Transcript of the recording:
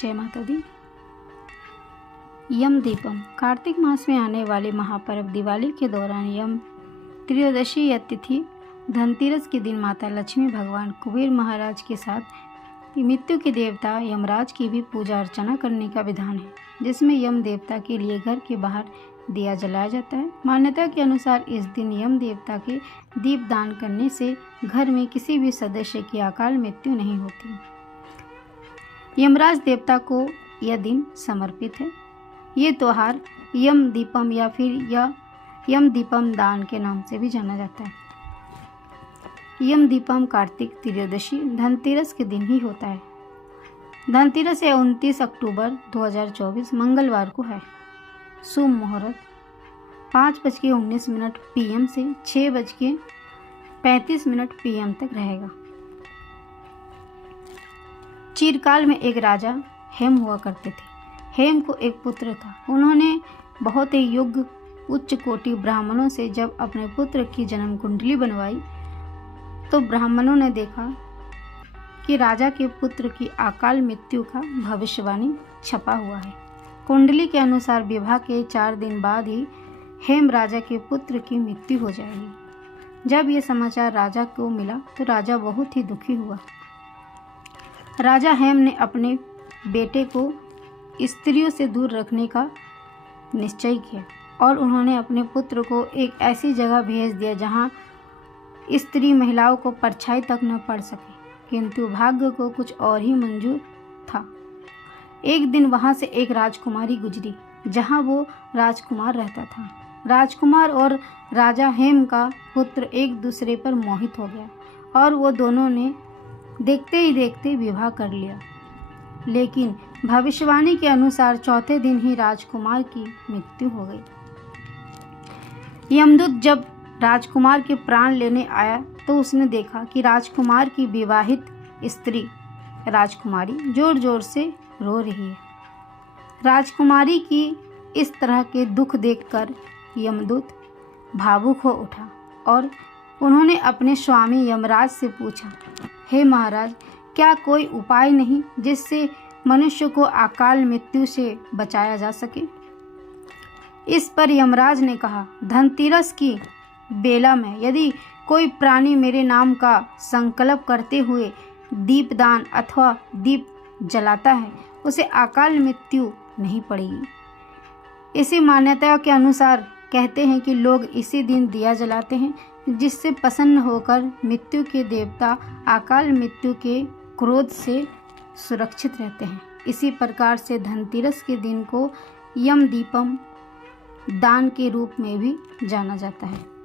जय माता दी। यम दीपम कार्तिक मास में आने वाले महापर्व दिवाली के दौरान यम त्रयोदशी या तिथि धनतेरस के दिन माता लक्ष्मी भगवान कुबेर महाराज के साथ मृत्यु के देवता यमराज की भी पूजा अर्चना करने का विधान है, जिसमें यम देवता के लिए घर के बाहर दिया जलाया जाता है। मान्यता के अनुसार इस दिन यम देवता के दीप दान करने से घर में किसी भी सदस्य की अकाल मृत्यु नहीं होती। यमराज देवता को यह दिन समर्पित है। ये त्योहार यम दीपम या फिर यम दीपम दान के नाम से भी जाना जाता है। यम दीपम कार्तिक त्रयोदशी धनतेरस के दिन ही होता है। धनतेरस 29 अक्टूबर 2024 मंगलवार को है। शुभ मुहूर्त 5:19 PM से 6:35 PM तक रहेगा। चिरकाल में एक राजा हेम हुआ करते थे। हेम को एक पुत्र था। उन्होंने बहुत ही योग्य उच्च कोटि ब्राह्मणों से जब अपने पुत्र की जन्म कुंडली बनवाई तो ब्राह्मणों ने देखा कि राजा के पुत्र की अकाल मृत्यु का भविष्यवाणी छपा हुआ है। कुंडली के अनुसार विवाह के 4 दिन बाद ही हेम राजा के पुत्र की मृत्यु हो जाएगी। जब यह समाचार राजा को मिला तो राजा बहुत ही दुखी हुआ। राजा हेम ने अपने बेटे को स्त्रियों से दूर रखने का निश्चय किया और उन्होंने अपने पुत्र को एक ऐसी जगह भेज दिया जहां स्त्री महिलाओं को परछाई तक न पड़ सके। किंतु भाग्य को कुछ और ही मंजूर था। एक दिन वहां से एक राजकुमारी गुजरी जहां वो राजकुमार रहता था। राजकुमार और राजा हेम का पुत्र एक दूसरे पर मोहित हो गया और वो दोनों ने देखते ही देखते विवाह कर लिया। लेकिन भविष्यवाणी के अनुसार चौथे दिन ही राजकुमार की मृत्यु हो गई। यमदूत जब राजकुमार के प्राण लेने आया तो उसने देखा कि राजकुमार की विवाहित स्त्री राजकुमारी जोर जोर से रो रही है। राजकुमारी की इस तरह के दुख देखकर यमदूत भावुक हो उठा और उन्होंने अपने स्वामी यमराज से पूछा, हे महाराज, क्या कोई उपाय नहीं जिससे मनुष्य को अकाल मृत्यु से बचाया जा सके? इस पर यमराज ने कहा, धनतेरस की बेला में यदि कोई प्राणी मेरे नाम का संकल्प करते हुए दीपदान अथवा दीप जलाता है उसे अकाल मृत्यु नहीं पड़ेगी। इसी मान्यता के अनुसार कहते हैं कि लोग इसी दिन दिया जलाते हैं जिससे प्रसन्न होकर मृत्यु के देवता अकाल मृत्यु के क्रोध से सुरक्षित रहते हैं। इसी प्रकार से धनतेरस के दिन को यम दीपम दान के रूप में भी जाना जाता है।